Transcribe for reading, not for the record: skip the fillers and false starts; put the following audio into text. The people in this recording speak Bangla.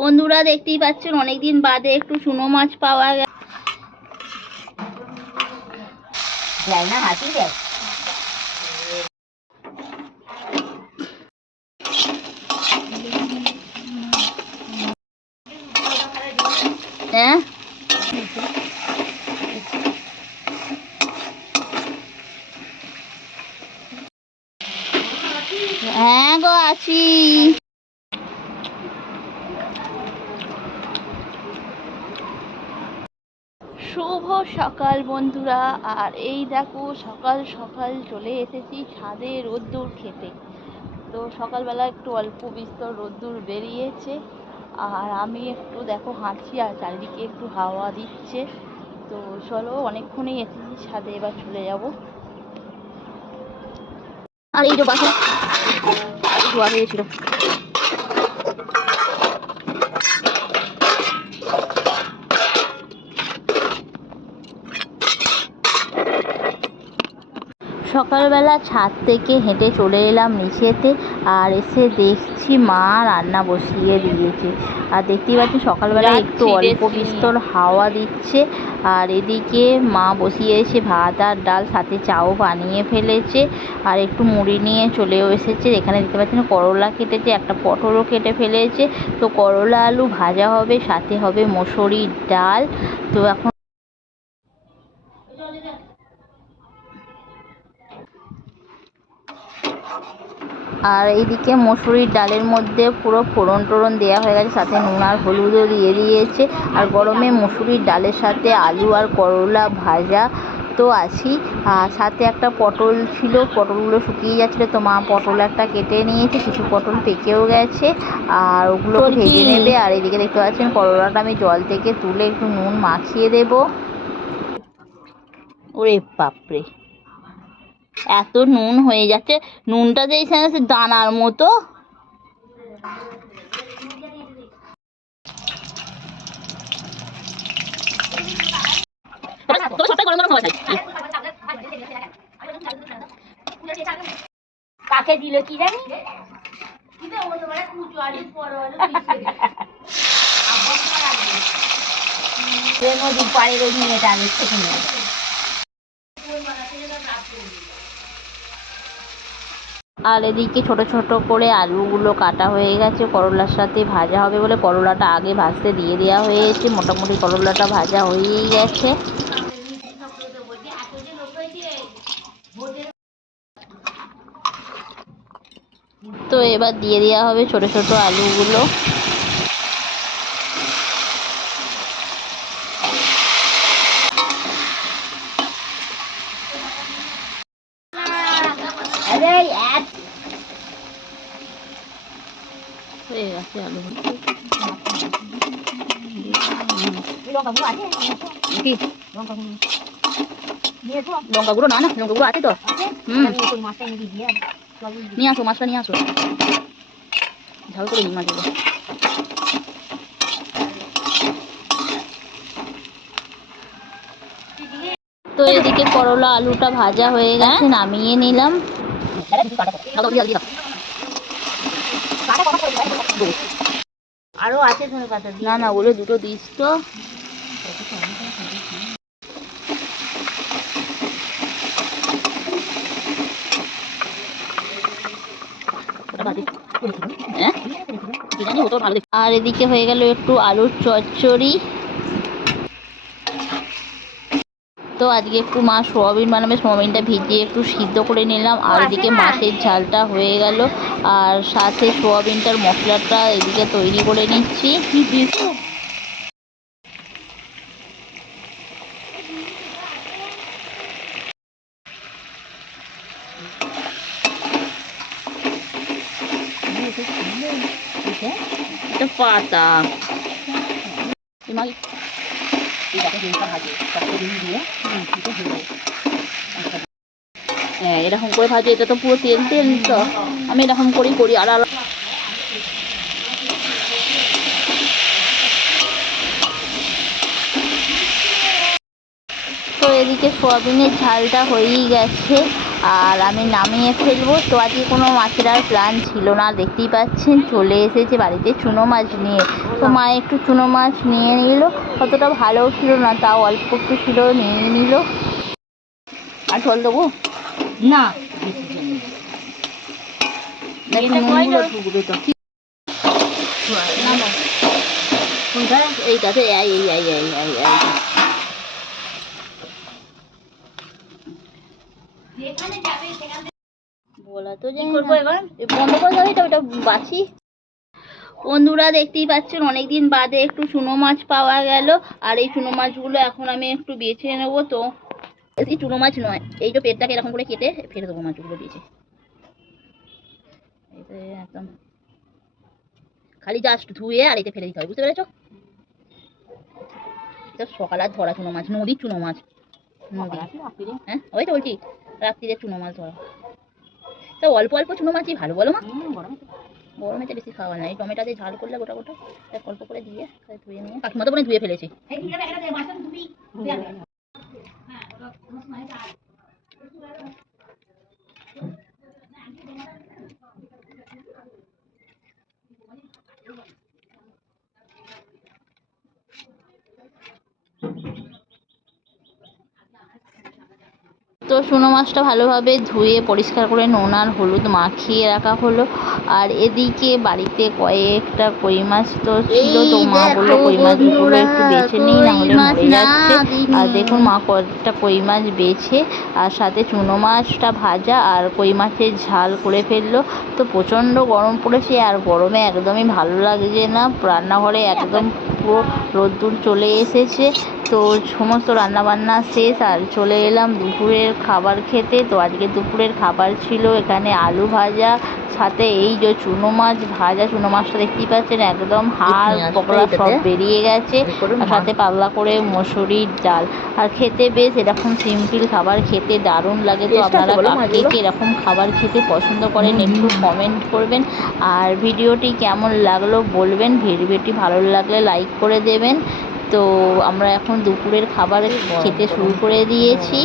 বন্ধুরা দেখতেই পাচ্ছেন অনেকদিন বাদে একটু চুনো মাছ পাওয়া গেছে। না হাতি দেয়। হ্যাঁ হ্যাঁ গো আছি। শুভ সকাল বন্ধুরা, আর এই দেখো সকাল সকাল চলে এসেছি ছাদে রোদ্দুর খেতে। তো সকালবেলা একটু অল্প বিস্তর রোদ্দুর বেরিয়েছে, আর আমি একটু দেখো হাঁটছি আর চারিদিকে একটু হাওয়া দিচ্ছে। তো চলো, অনেকক্ষণই এসেছি ছাদে, এবার চলে যাব। আর এই যে বাসা ধোয়া হয়েছিল। সকালবেলা ছাদ থেকে হেঁটে চলে এলাম নিচেতে, আর এসে দেখছি মা রান্না বসিয়ে দিয়েছে। আর দেখতেই পাচ্ছি সকালবেলা একটু অল্প বিস্তর হাওয়া দিচ্ছে, আর এদিকে মা বসিয়েছে ভাত আর ডাল, সাথে চাও বানিয়ে ফেলেছে, আর একটু মুড়ি নিয়ে চলেও এসেছে। এখানে দেখতে পাচ্ছেন করলা কেটেছে, একটা পটলও কেটে ফেলেছে। তো করলা আলু ভাজা হবে, সাথে হবে মসুরির ডাল। তো এখন আর এইদিকে মসুরির ডালের মধ্যে পুরো ফোড়ন টোড়ন দেওয়া হয়ে গেছে, সাথে নুন আর হলুদও দিয়ে দিয়েছে। আর গরমে মসুরির ডালের সাথে আলু আর করলা ভাজা তো আছি, আর সাথে একটা পটল ছিল, পটলগুলো শুকিয়ে যাচ্ছিলো, তো মা পটল একটা কেটে নিয়েছে, কিছু পটল পেকেও গেছে, আর ওগুলো ভেজে নেবে। আর এদিকে দেখতে পাচ্ছেন করলাটা আমি জল থেকে তুলে একটু নুন মাখিয়ে দেব। ওরে বাপরে, এত নুন হয়ে যাচ্ছে, নুনটা যে এখানে দানার মতো। কাকে দিল কি জানি। নদীর পাড়ের ওই মেয়েটা আগের থেকে নিয়ে আর এদিকে ছোট ছোট করে আলুগুলো কাটা হয়ে গেছে, করলার সাথে ভাজা হবে বলে করলাটা আগে ভাজতে দিয়ে দেওয়া হয়েছে। মোটামুটি করলাটা ভাজা হয়েই গেছে। তো এবার দিয়ে দেওয়া হবে ছোট ছোট আলুগুলো। হয়ে গেছে আলু। লঙ্কা গুঁড়ো না, না লঙ্কা গুঁড়ো আছে তো। নিয়ে আসো, মাছটা নিয়ে আসো, ঝাল করে নিই মাছগুলো। তো এদিকে করলা আলুটা ভাজা হয়ে গেছে, নামিয়ে নিলাম। আরো আছে ধনে পাতা। না না, ওগুলো দুটো দিস তো। আর এদিকে হয়ে গেল একটু আলুর চচ্চড়ি। তো আজকে একটু মা সোয়াবিন বানাবে, সোয়াবিনটা ভিজিয়ে একটু সিদ্ধ করে নিলাম। আর এদিকে মাছের ঝালটা হয়ে গেল, আর সাথে সোয়াবিনটার মশলাটা এদিকে তৈরি করে নিচ্ছি। এটা পাতা হ্যাঁ, এরকম করে ভাজি। এটা তো পুরো তেল তেল, তো আমি এরকম করেই করি। আর তো এদিকে সোয়াবিনের ঝালটা হয়েই গেছে, আর আমি নামিয়ে ফেলবো। তো আজকে কোনো মাছের আর প্ল্যান ছিল না, দেখতেই পাচ্ছেন চলে এসেছে বাড়িতে চুনো মাছ নিয়ে। তো মা একটু চুনো মাছ নিয়ে নিল, অতটা ভালোও ছিল না, তাও অল্প একটু ছিল, নিয়ে নিল। আর ঝোল দেবো না এইটাতে বলা তো যাই না। বন্ধ করে যাবে তো, ওটা বাছি। বন্ধুরা দেখতেই পাচ্ছেন অনেকদিন বাদে একটু চুনো মাছ পাওয়া গেল, আর এই চুনো মাছগুলো এখন আমি একটু বেছে নেবো। তো এই চুনো মাছ নয়, এই যে পেটটাকে এরকম করে কেটে ফেলে দেবো মাছগুলো বেছে। একদম খালি জাস্ট ধুয়ে আর এতে ফেলে দিতে হবে, বুঝতে পেরেছো? এটা সকাল আর ধরা চুনো মাছ, নদীর চুনো মাছ। হ্যাঁ ওই তো বলছি, রাত্রিরে চুনো মাছ ধরা। তো অল্প অল্প চুনো মাছই ভালো, বলো মা? গরমেতে বেশি খাওয়া নাই, টমেটো দিয়ে ঝাল করলে গোটা গোটা অল্প করে দিয়ে ধুয়ে নিয়ে কাকিমা তো মনে ধুয়ে ফেলেছে। তো চুনো মাছটা ভালোভাবে ধুয়ে পরিষ্কার করে নুন আর হলুদ মাখিয়ে রাখা হলো। আর এদিকে বাড়িতে কয়েকটা কই মাছ তো ছিল, তো মা বললো কই মাছগুলো একটু বেছে নিই, না হলে মরে যাচ্ছে। আর দেখুন মা কয়েকটা কই মাছ বেছে আর সাথে চুনো মাছটা ভাজা আর কই মাছের ঝাল করে ফেললো। তো প্রচণ্ড গরম পড়েছে, আর গরমে একদমই ভালো লাগছে না, রান্নাঘরে একদম পুরো রোদ্দুর চলে এসেছে। তো সমস্ত রান্নাবান্না শেষ, আর চলে এলাম দুপুরের খাবার খেতে। তো আজকে দুপুরের খাবার ছিল এখানে আলু ভাজা, সাথে এই যে চুনো মাছ ভাজা, চুনো মাছটা দেখতেই পাচ্ছেন একদম হাড় পকড়া সব বেরিয়ে গেছে, আর সাথে পাতলা করে মসুরির ডাল। আর খেতে বেশ এরকম সিম্পল খাবার খেতে দারুণ লাগে। তো আপনারা কে কে এরকম খাবার খেতে পছন্দ করেন একটু কমেন্ট করবেন, আর ভিডিওটি কেমন লাগলো বলবেন। ভিডিওটি ভালো লাগলে লাইক করে দেবেন। তো আমরা এখন দুপুরের খাবার খেতে শুরু করে দিয়েছি।